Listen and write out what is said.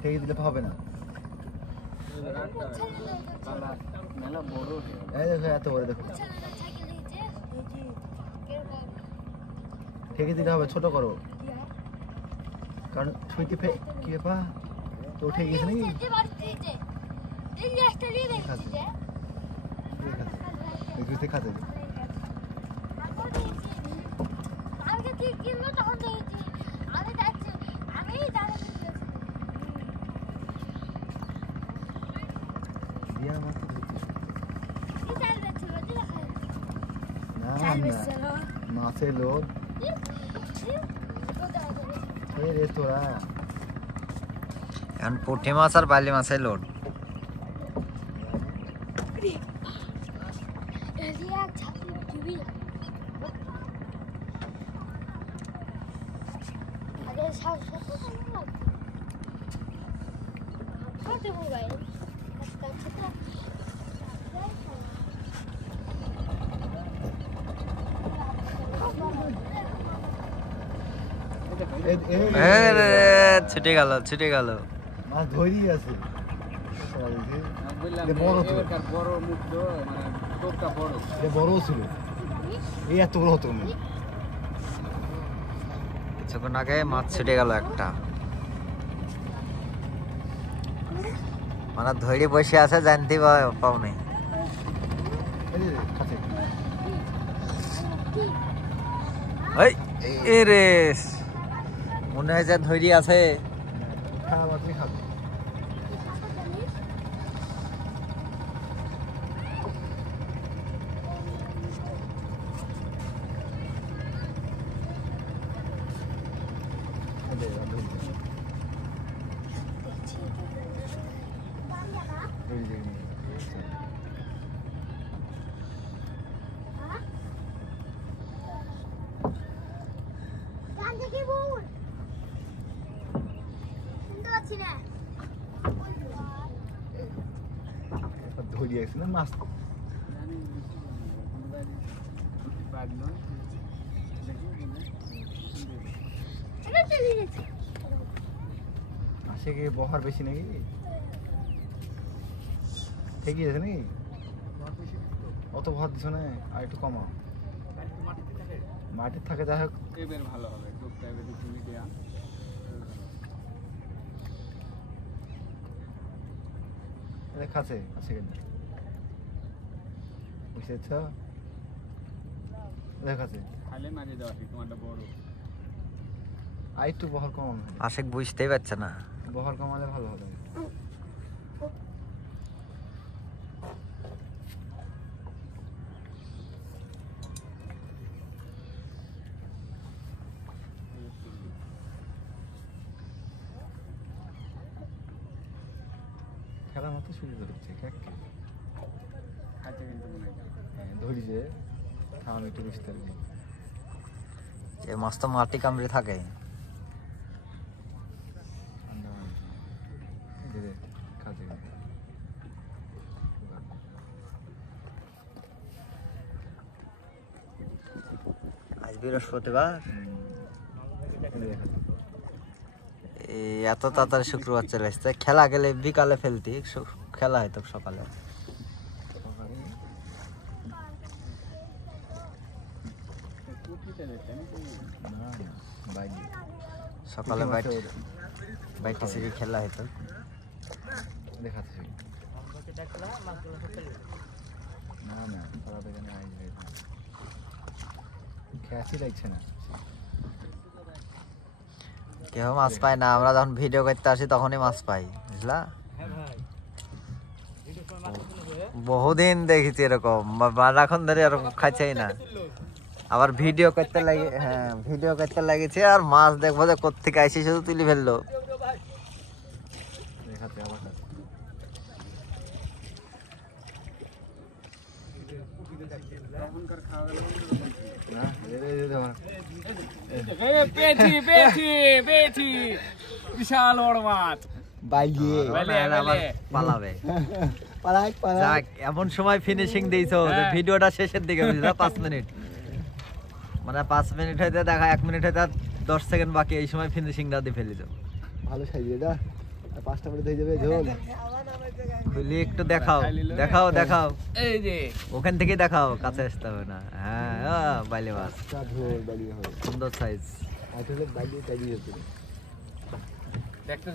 ঠেকে দিলে হবে না। এই দেখো এত বড়, দেখো ঠেকে দিলে হবে, ছোট করো কারণ ছুঁইতে কি ব্যাপার তো উঠে গেছে নাকি? খাতে মাছের লোড এখন পুঁটি মাছ আর বালি মাছের লোড। ছুটে গেল ছুটে গেল। মাছ ধরি আছে বড় ছিল, এই এত বড় হতো না। কিছুক্ষণ আগে মাছ ছুটে গেল একটা, মানে ধরে বসে আছে জানতে পাও নাই। রে মনে হয় যে ধৈর্য আছে। ধরি আছে না মাছ, আসে কি বহার বেশি নাকি? ঠিকই আছে নাকি? অত বহার দিছ না, আর একটু কমাও। মাটির থাকে যাই হোক ভালো হবে। খাচ্ছে আছে কিন্তু বুঝেছ, দেখাচ্ছে খালে মারি দেওয়া তোমারটা বড়। আর একটু বহর কমানো, আশেক বুঝতেই পারছে না, বহর কমালে ভালো হবে। খেলার মতো শুরু ধরছে ধরি যে খাওয়ানো একটু বুঝতে পারবি। মাছ তো মাটি কামড়ে থাকে। আজ বৃহস্পতিবার, এত তাড়াতাড়ি শুক্রবার চলে আসছে। খেলা গেলে বিকালে ফেলতি, খেলা হয়তো সকালে। সকালে বাইটে সিঁড়ি খেলা হয়তো। দেখাচ্ছি না না খেয়াছি লাগছে না, কেউ মাছ পায় না। আমরা যখন ভিডিও করতে আসি তখনই মাছ পাই, বুঝলা। বহুদিন দেখেছি এরকম, এখন ধরে এরকম খাইছেই না। আবার ভিডিও করতে লাগে, হ্যাঁ ভিডিও করতে লাগেছে আর মাছ দেখবো যে কোত্থেকে আইসি শুধু তুলি ফেললো। বিশাল বড় মাছ পালাবে। এমন সময় ফিনিশিং দিয়েছো ভিডিওটা শেষের দিকে, বুঝলা 5 মিনিট, মানে 5 মিনিট হইতে দেখা 1 মিনিট হইতে 10 সেকেন্ড বাকি, এই সময় ফিনিশিংটা দিয়ে ফেলি। ভালো সাইজ এটা, 5টা মিনিট হয়ে যাবে ঝোল। খুলি একটু দেখাও দেখাও দেখাও, এই যে ওখান থেকে দেখাও, কাছে আসতে হবে না। হ্যাঁ বাইলে মাছ একটা ঝোল বাড়িয়ে হবে। সুন্দর সাইজ। আসলে বাড়িয়ে চালিয়ে হচ্ছে। দেখতে